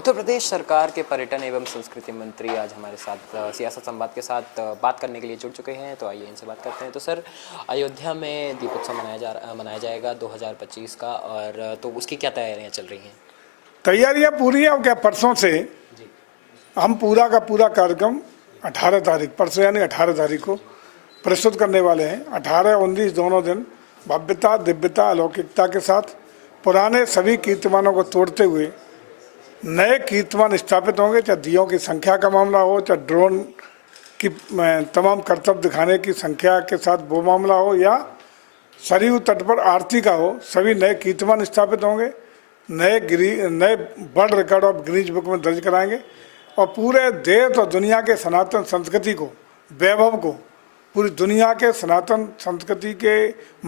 उत्तर प्रदेश सरकार के पर्यटन एवं संस्कृति मंत्री आज हमारे साथ सियासत संवाद के साथ बात करने के लिए जुड़ चुके हैं। तो आइए इनसे बात करते हैं। तो सर, अयोध्या में दीपोत्सव मनाया जाएगा 2025 का, और तो उसकी क्या तैयारियां चल रही हैं? तैयारियां पूरी हैं। क्या परसों से हम पूरा का पूरा कार्यक्रम 18 तारीख, परसों यानी 18 तारीख को प्रस्तुत करने वाले हैं। 18-19 दोनों दिन भव्यता, दिव्यता, अलौकिकता के साथ पुराने सभी कीर्तिमानों को तोड़ते हुए नए कीर्तिमान स्थापित होंगे। चाहे दियों की संख्या का मामला हो, चाहे ड्रोन की तमाम करतब दिखाने की संख्या के साथ वो मामला हो, या सरयू तट पर आरती का हो, सभी नए कीर्तिमान स्थापित होंगे। नए world record of Guinness book में दर्ज कराएंगे और पूरे देश और दुनिया के सनातन संस्कृति को, वैभव को, पूरी दुनिया के सनातन संस्कृति के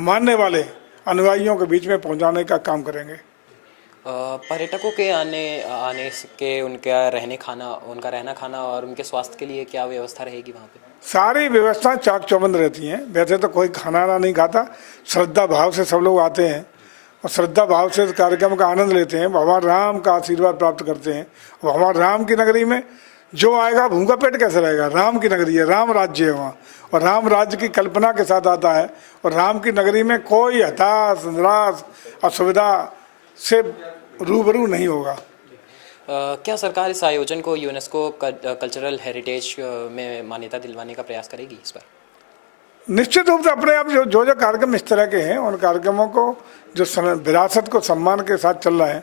मानने वाले अनुयायियों के बीच में पहुंचाने का काम करेंगे। पर्यटकों के आने के उनका रहना खाना और उनके स्वास्थ्य के लिए क्या व्यवस्था रहेगी वहाँ पे? सारी व्यवस्थाएं चाक चौबंद रहती हैं। वैसे तो कोई खाना नहीं खाता, श्रद्धा भाव से सब लोग आते हैं और श्रद्धा भाव से इस कार्यक्रम का आनंद लेते हैं, भगवान राम का आशीर्वाद प्राप्त करते हैं। भगवान राम की नगरी में जो आएगा भूखा पेट कैसे रहेगा? राम की नगरी है, राम राज्य है वहाँ, और राम राज्य की कल्पना के साथ आता है। और राम की नगरी में कोई हताश, निराश, असुविधा से रूबरू नहीं होगा। क्या सरकार इस आयोजन को यूनेस्को कल्चरल हेरिटेज में मान्यता दिलवाने का प्रयास करेगी इस पर? निश्चित रूप से अपने आप जो कार्यक्रम इस तरह के हैं, उन कार्यक्रमों को जो विरासत को सम्मान के साथ चल रहा है,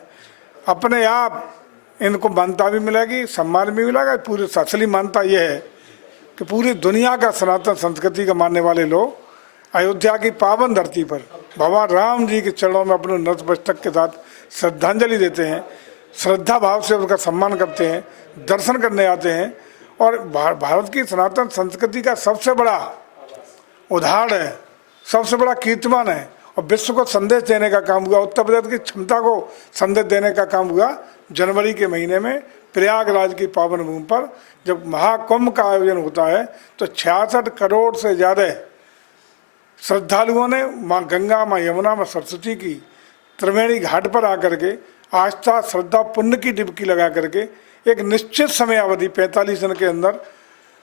अपने आप इनको मान्यता भी मिलेगी, सम्मान भी मिलेगा। पूरी असली मान्यता ये है कि पूरी दुनिया का सनातन संस्कृति का मानने वाले लोग अयोध्या की पावन धरती पर भगवान राम जी के चरणों में अपने नतमस्तक के साथ श्रद्धांजलि देते हैं, श्रद्धा भाव से उसका सम्मान करते हैं, दर्शन करने आते हैं। और भारत की सनातन संस्कृति का सबसे बड़ा उदाहरण है, सबसे बड़ा कीर्तिमान है और विश्व को संदेश देने का काम हुआ, उत्तर प्रदेश की क्षमता को संदेश देने का काम हुआ जनवरी के महीने में प्रयागराज की पावन भूमि पर। जब महाकुंभ का आयोजन होता है तो 66 करोड़ से ज़्यादा श्रद्धालुओं ने माँ गंगा, माँ यमुना, माँ सरस्वती की त्रिवेणी घाट पर आकर के आस्था, श्रद्धा, पुण्य की डुबकी लगा करके एक निश्चित समय अवधि 45 दिन के अंदर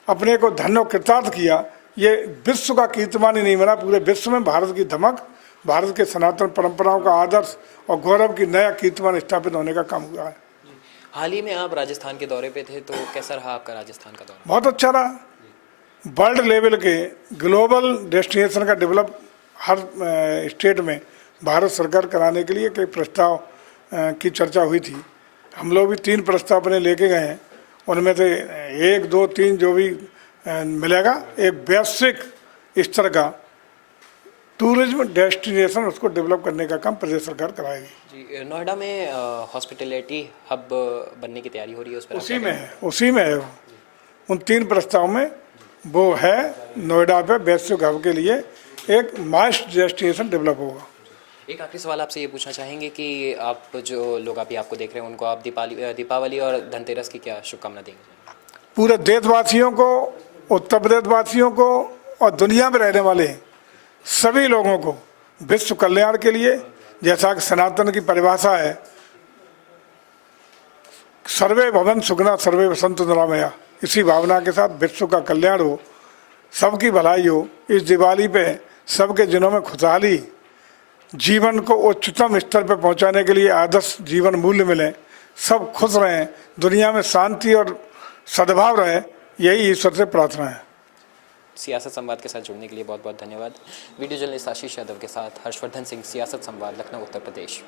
अपने को धन्य कृतार्थ किया। ये विश्व का कीर्तिमान ही नहीं बना, पूरे विश्व में भारत की धमक, भारत के सनातन परंपराओं का आदर्श और गौरव की नया कीर्तिमान स्थापित होने का काम हुआ है। हाल ही में आप राजस्थान के दौरे पे थे, तो कैसा रहा आपका राजस्थान का दौरा? बहुत अच्छा रहा। वर्ल्ड लेवल के ग्लोबल डेस्टिनेशन का डेवलप हर स्टेट में भारत सरकार कराने के लिए कई प्रस्ताव की चर्चा हुई थी। हम लोग भी 3 प्रस्ताव अपने लेके गए हैं। उनमें से 1, 2, 3 जो भी मिलेगा, एक वैश्विक स्तर का टूरिज्म डेस्टिनेशन उसको डेवलप करने का काम प्रदेश सरकार कराएगी। जी, नोएडा में हॉस्पिटैलिटी हब बनने की तैयारी हो रही है, उस पर उसी में है उन 3 प्रस्ताव में वो है। नोएडा पे वैश्विक हब के लिए एक मास डेस्टिनेशन डेवलप होगा। एक आखिरी सवाल आपसे ये पूछना चाहेंगे कि आप जो लोग अभी आपको देख रहे हैं, उनको आप दीपावली और धनतेरस की क्या शुभकामना देंगे? पूरे देशवासियों को, उत्तर प्रदेश वासियों को और दुनिया में रहने वाले सभी लोगों को विश्व कल्याण के लिए, जैसा कि सनातन की परिभाषा है, सर्वे भवन सुखना सर्वे वसंतु निरामया, इसी भावना के साथ विश्व का कल्याण हो, सबकी भलाई हो। इस दिवाली पे सबके दिनों में खुशहाली, जीवन को उच्चतम स्तर पर पहुंचाने के लिए आदर्श जीवन मूल्य मिले, सब खुश रहें, दुनिया में शांति और सद्भाव रहे, यही ईश्वर से प्रार्थना है। सियासत संवाद के साथ जुड़ने के लिए बहुत बहुत धन्यवाद। वीडियो जर्नलिस्ट आशीष यादव के साथ हर्षवर्धन सिंह, सियासत संवाद, लखनऊ, उत्तर प्रदेश।